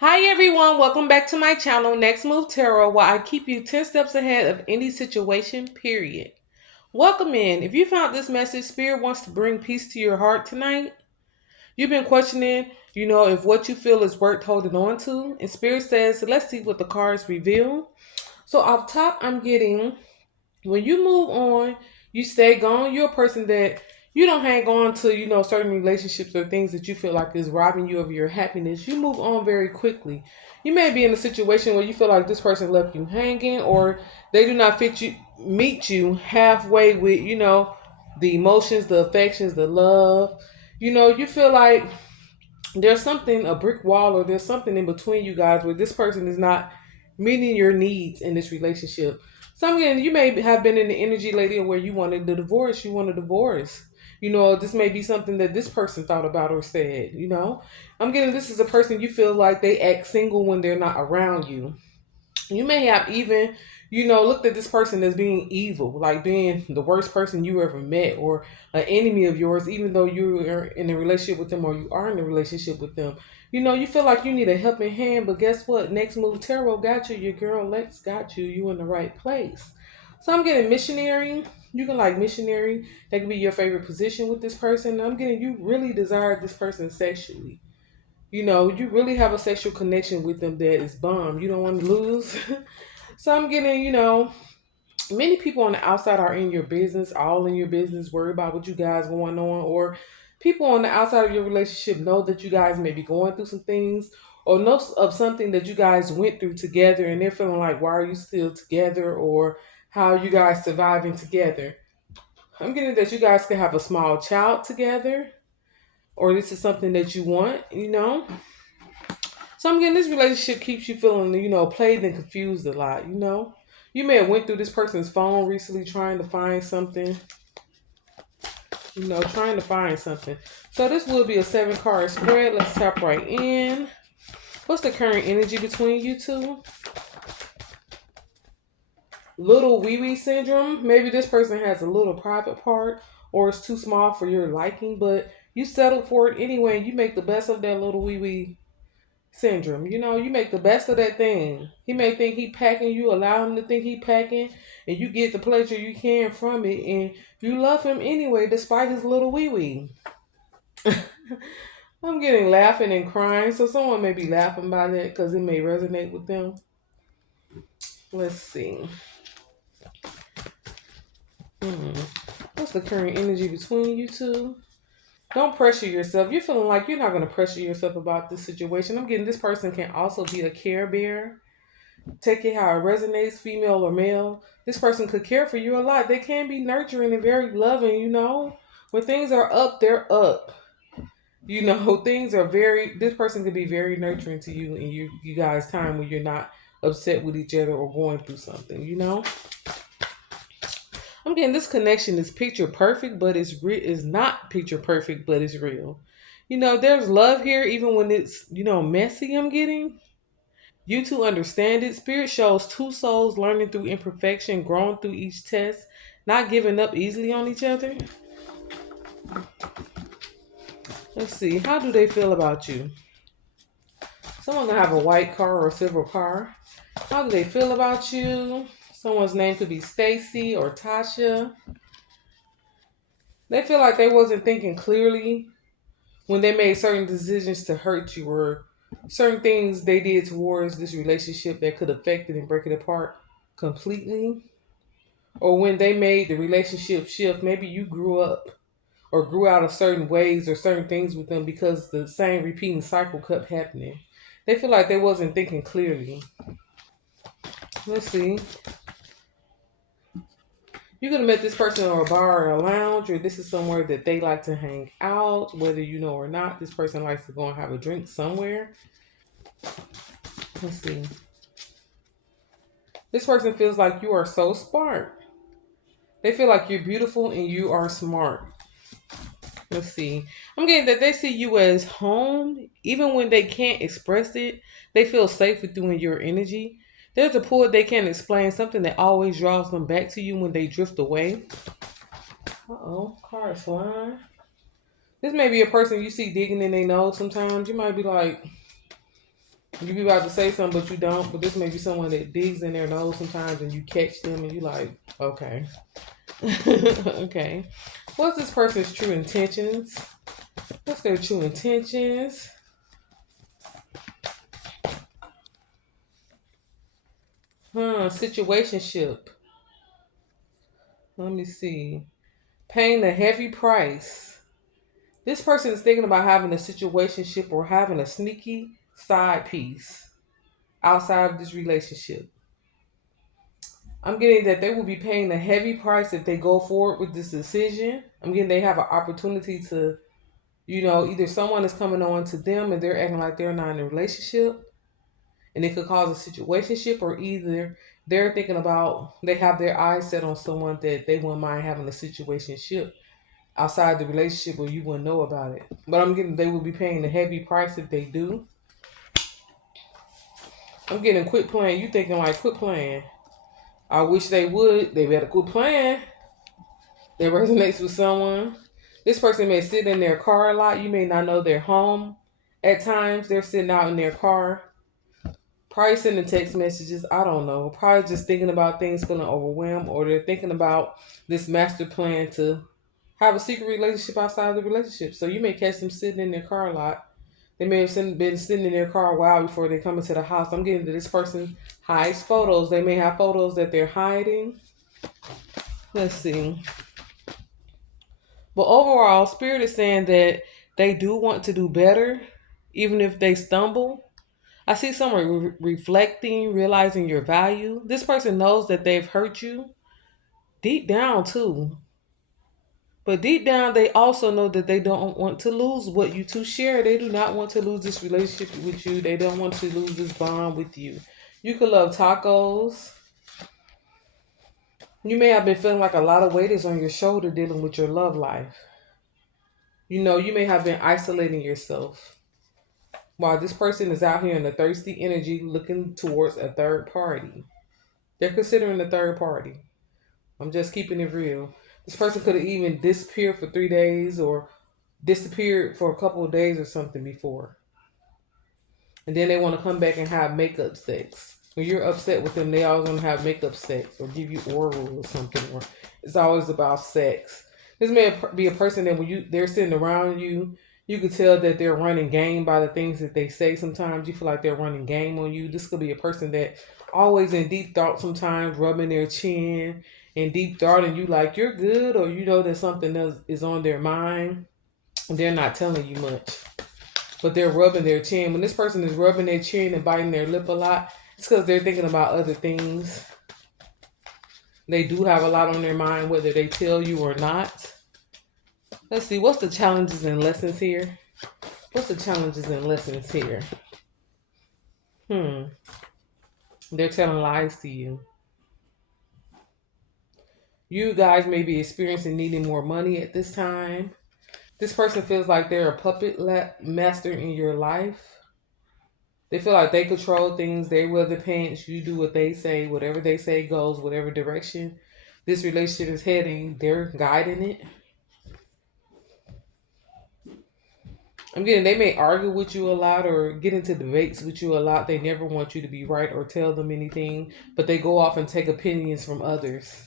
Hi everyone, welcome back to my channel, Next Move Tarot, where I keep you 10 steps ahead of any situation, period. Welcome in. If you found this message, Spirit wants to bring peace to your heart tonight. You've been questioning, if what you feel is worth holding on to. And Spirit says, let's see what the cards reveal. So off top, I'm getting when you move on, you stay gone. You're a person that you don't hang on to, certain relationships or things that you feel like is robbing you of your happiness. You move on very quickly. You may be in a situation where you feel like this person left you hanging or they do not meet you halfway with, the emotions, the affections, the love. You feel like there's something, a brick wall, or there's something in between you guys where this person is not meeting your needs in this relationship. So I'm getting, you may have been in the energy lately where you wanted the divorce, you want a divorce. This may be something that this person thought about or said. I'm getting this is a person you feel like they act single when they're not around you. You may have even, looked at this person as being evil, like being the worst person you ever met or an enemy of yours, even though you are in a relationship with them or you are in a relationship with them. You feel like you need a helping hand, but guess what? Next Move Tarot got you. Your girl Lex got you. You in the right place. So I'm getting missionary. You can like missionary. That could be your favorite position with this person. I'm getting you really desire this person sexually. You really have a sexual connection with them that is bomb. You don't want to lose. So I'm getting, many people on the outside are in your business, all in your business, worry about what you guys going on, or people on the outside of your relationship know that you guys may be going through some things or know of something that you guys went through together and they're feeling like, why are you still together? Or how are you guys surviving together? I'm getting that you guys can have a small child together, or this is something that you want. So I'm getting this relationship keeps you feeling, played and confused a lot. You may have went through this person's phone recently trying to find something, trying to find something. So this will be a 7-card spread. Let's tap right in. What's the current energy between you two? Little wee wee syndrome. Maybe this person has a little private part or it's too small for your liking, but you settled for it anyway. And you make the best of that little wee wee syndrome. You make the best of that thing. He may think he packing, you allow him to think he packing, and you get the pleasure you can from it, and you love him anyway, despite his little wee wee. I'm getting laughing and crying, so someone may be laughing by that because it may resonate with them. Let's see. Hmm. What's the current energy between you two? Don't pressure yourself. You're feeling like you're not going to pressure yourself about this situation. I'm getting this person can also be a care bear. Take it how it resonates, female or male. This person could care for you a lot. They can be nurturing and very loving. When things are up, they're up. Things are this person could be very nurturing to you in you guys' time when you're not upset with each other or going through something. I'm getting this connection is picture perfect, but is not picture perfect, but it's real. There's love here, even when it's, messy, I'm getting. You two understand it. Spirit shows two souls learning through imperfection, growing through each test, not giving up easily on each other. Let's see. How do they feel about you? Someone gonna have a white car or a silver car. How do they feel about you? Someone's name could be Stacy or Tasha. They feel like they wasn't thinking clearly when they made certain decisions to hurt you or certain things they did towards this relationship that could affect it and break it apart completely. Or when they made the relationship shift, maybe you grew up or grew out of certain ways or certain things with them because the same repeating cycle kept happening. They feel like they wasn't thinking clearly. Let's see. You could have met this person in a bar or a lounge, or this is somewhere that they like to hang out, whether you know or not. This person likes to go and have a drink somewhere. Let's see. This person feels like you are so smart. They feel like you're beautiful and you are smart. Let's see. I'm getting that they see you as home, even when they can't express it. They feel safe with you and your energy. There's a pull they can't explain, something that always draws them back to you when they drift away. Card flying. This may be a person you see digging in their nose sometimes. You might be like, You be about to say something, but you don't. But this may be someone that digs in their nose sometimes, and you catch them, and you like, okay, okay. What's this person's true intentions? What's their true intentions? Situationship. Let me see. Paying a heavy price. This person is thinking about having a situationship or having a sneaky side piece outside of this relationship. I'm getting that they will be paying a heavy price if they go forward with this decision. I'm getting they have an opportunity to, either someone is coming on to them and they're acting like they're not in a relationship and it could cause a situationship, or either they're thinking about they have their eyes set on someone that they wouldn't mind having a situationship outside the relationship where you wouldn't know about it. But I'm getting they will be paying a heavy price if they do. I'm getting quit playing. You thinking like quit playing. I wish they would. They better quit playing. That resonates with someone. This person may sit in their car a lot. You may not know their home. At times, they're sitting out in their car. Probably sending text messages. I don't know. Probably just thinking about things, feeling overwhelmed, or they're thinking about this master plan to have a secret relationship outside of the relationship. So you may catch them sitting in their car a lot. They may have been sitting in their car a while before they come into the house. I'm getting to this person hides photos. They may have photos that they're hiding. Let's see. But overall, Spirit is saying that they do want to do better, even if they stumble. I see someone reflecting, realizing your value. This person knows that they've hurt you deep down, too. But deep down, they also know that they don't want to lose what you two share. They do not want to lose this relationship with you. They don't want to lose this bond with you. You could love tacos. You may have been feeling like a lot of weight is on your shoulder dealing with your love life. You may have been isolating yourself while this person is out here in the thirsty energy looking towards a third party. They're considering a third party. I'm just keeping it real. This person could have even disappeared for 3 days or disappeared for a couple of days or something before. And then they want to come back and have makeup sex. When you're upset with them, they always want to have makeup sex or give you oral or something. Or it's always about sex. This may be a person that when they're sitting around you, you could tell that they're running game by the things that they say. Sometimes you feel like they're running game on you. This could be a person that always in deep thought, sometimes rubbing their chin in deep thought, and you like you're good, or you know that something else is on their mind. And they're not telling you much, but they're rubbing their chin. When this person is rubbing their chin and biting their lip a lot, it's because they're thinking about other things. They do have a lot on their mind, whether they tell you or not. Let's see, what's the challenges and lessons here? What's the challenges and lessons here? They're telling lies to you. You guys may be experiencing needing more money at this time. This person feels like they're a puppet master in your life. They feel like they control things. They wear the pants. You do what they say. Whatever they say goes. Whatever direction this relationship is heading, they're guiding it. I'm getting they may argue with you a lot or get into debates with you a lot. They never want you to be right or tell them anything, but they go off and take opinions from others.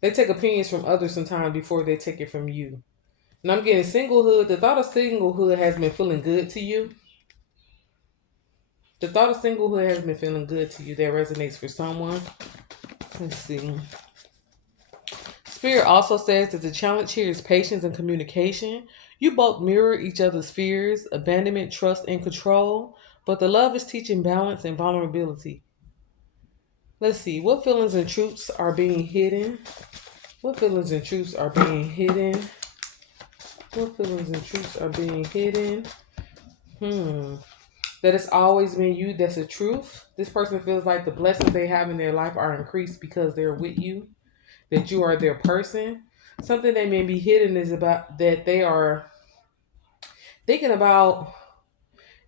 They take opinions from others sometimes before they take it from you. And I'm getting singlehood. The thought of singlehood has been feeling good to you. The thought of singlehood has been feeling good to you. That resonates for someone. Let's see. Spirit also says that the challenge here is patience and communication. You both mirror each other's fears, abandonment, trust, and control, but the love is teaching balance and vulnerability. Let's see. What feelings and truths are being hidden? What feelings and truths are being hidden? What feelings and truths are being hidden? That it's always been you that's the truth. This person feels like the blessings they have in their life are increased because they're with you, that you are their person. Something that may be hidden is about that they are thinking about.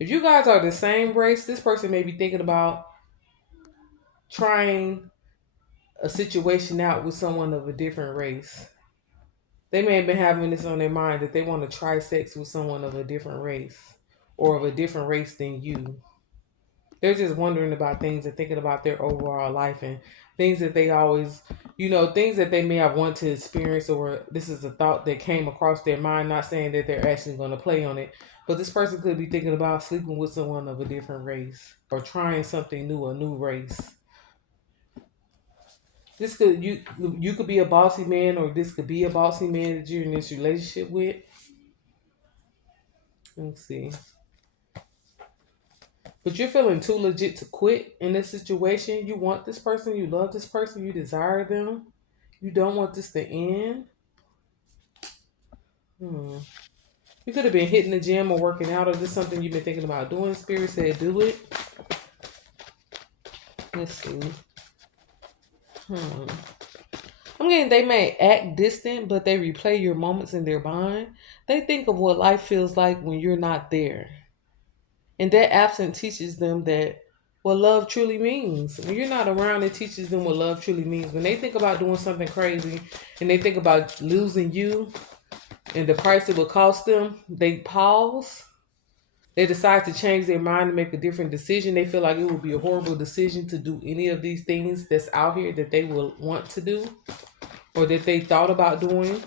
If you guys are the same race, this person may be thinking about trying a situation out with someone of a different race. They may have been having this on their mind that they want to try sex with someone of a different race or of a different race than you. They're just wondering about things and thinking about their overall life and things that they always, things that they may have wanted to experience, or this is a thought that came across their mind. Not saying that they're actually going to play on it, but this person could be thinking about sleeping with someone of a different race or trying something new, a new race. This could you could be a bossy man, or this could be a bossy man that you're in this relationship with. Let's see. But you're feeling too legit to quit in this situation. You want this person, you love this person, you desire them. You don't want this to end. Hmm. You could have been hitting the gym or working out, or just something you've been thinking about doing. Spirit said do it. Let's see. Hmm. I'm getting they may act distant, but they replay your moments in their mind. They think of what life feels like when you're not there. And that absence teaches them that what love truly means. When you're not around, it teaches them what love truly means. When they think about doing something crazy and they think about losing you and the price it will cost them, they pause. They decide to change their mind and make a different decision. They feel like it would be a horrible decision to do any of these things that's out here that they will want to do or that they thought about doing,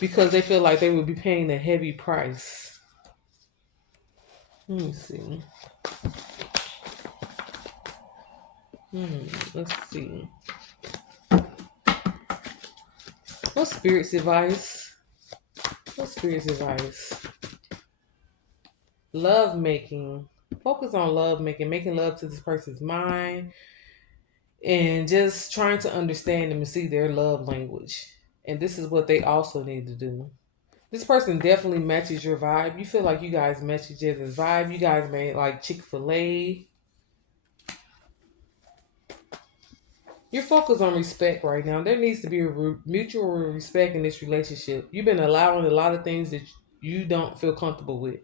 because they feel like they would be paying a heavy price. Let me see. Let's see. What's Spirit's advice? What's Spirit's advice? Love making. Focus on love making, making love to this person's mind, and just trying to understand them and see their love language. And this is what they also need to do. This person definitely matches your vibe. You feel like you guys match each other's vibe. You guys may like Chick-fil-A. You're focused on respect right now. There needs to be a mutual respect in this relationship. You've been allowing a lot of things that you don't feel comfortable with,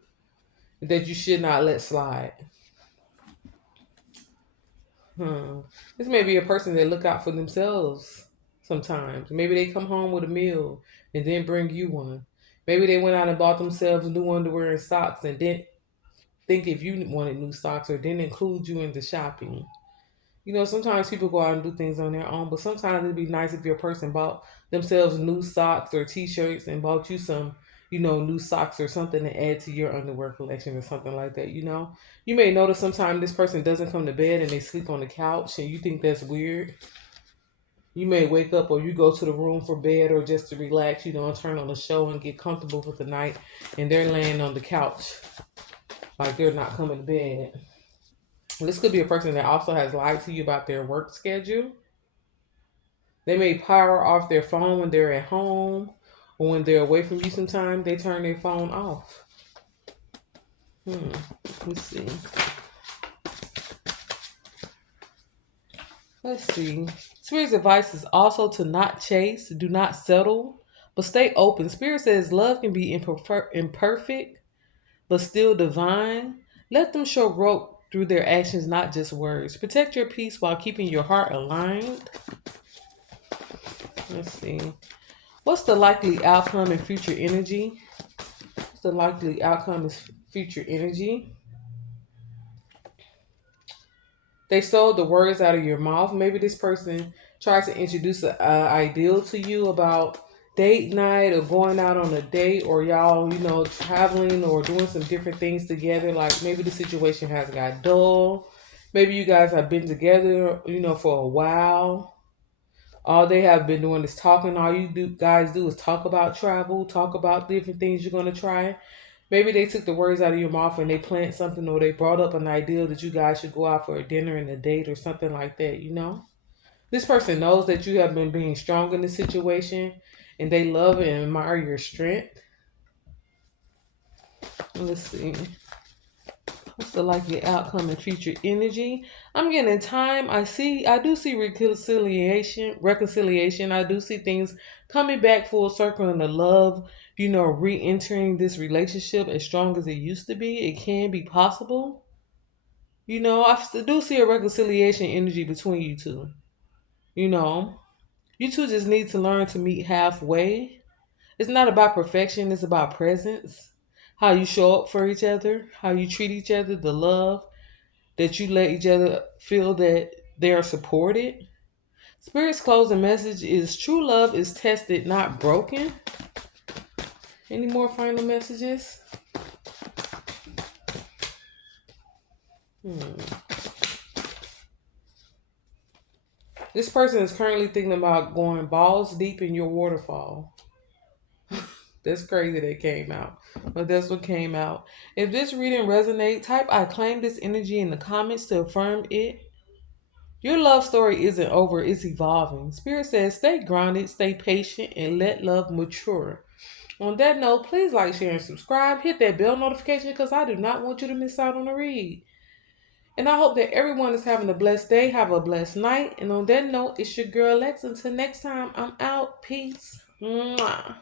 that you should not let slide. This may be a person that look out for themselves sometimes. Maybe they come home with a meal and then bring you one. Maybe they went out and bought themselves new underwear and socks and didn't think if you wanted new socks, or didn't include you in the shopping. Sometimes people go out and do things on their own, but sometimes it'd be nice if your person bought themselves new socks or t-shirts and bought you some, new socks or something to add to your underwear collection or something like that. You may notice sometimes this person doesn't come to bed and they sleep on the couch and you think that's weird. You may wake up or you go to the room for bed or just to relax, and turn on the show and get comfortable for the night, and they're laying on the couch like they're not coming to bed. This could be a person that also has lied to you about their work schedule. They may power off their phone when they're at home, or when they're away from you sometimes, they turn their phone off. Let's see. Let's see. Spirit's advice is also to not chase, do not settle, but stay open. Spirit says love can be imperfect, but still divine. Let them show growth through their actions, not just words. Protect your peace while keeping your heart aligned. Let's see. What's the likely outcome in future energy? What's the likely outcome is future energy? They stole the words out of your mouth. Maybe this person tried to introduce an ideal to you about date night or going out on a date, or y'all, traveling or doing some different things together. Like maybe the situation has got dull. Maybe you guys have been together, for a while. All they have been doing is talking. All guys do is talk about travel, talk about different things you're going to try. Maybe they took the words out of your mouth and they planned something, or they brought up an idea that you guys should go out for a dinner and a date or something like that. This person knows that you have been being strong in the situation, and they love and admire your strength. Let's see. What's the likely outcome in future energy? I'm getting time. I do see reconciliation. I do see things coming back full circle in the love, re-entering this relationship as strong as it used to be. It can be possible. I do see a reconciliation energy between you two. You know, you two just need to learn to meet halfway. It's not about perfection, it's about presence. How you show up for each other, how you treat each other, the love. that you let each other feel that they are supported. Spirit's closing message is true love is tested, not broken. Any more final messages? This person is currently thinking about going balls deep in your waterfall. That's crazy that came out. But that's what came out. If this reading resonates, type I claim this energy in the comments to affirm it. Your love story isn't over, it's evolving. Spirit says stay grounded, stay patient, and let love mature. On that note, please like, share, and subscribe. Hit that bell notification because I do not want you to miss out on a read. And I hope that everyone is having a blessed day. Have a blessed night. And on that note, it's your girl Lex. Until next time, I'm out. Peace. Mwah.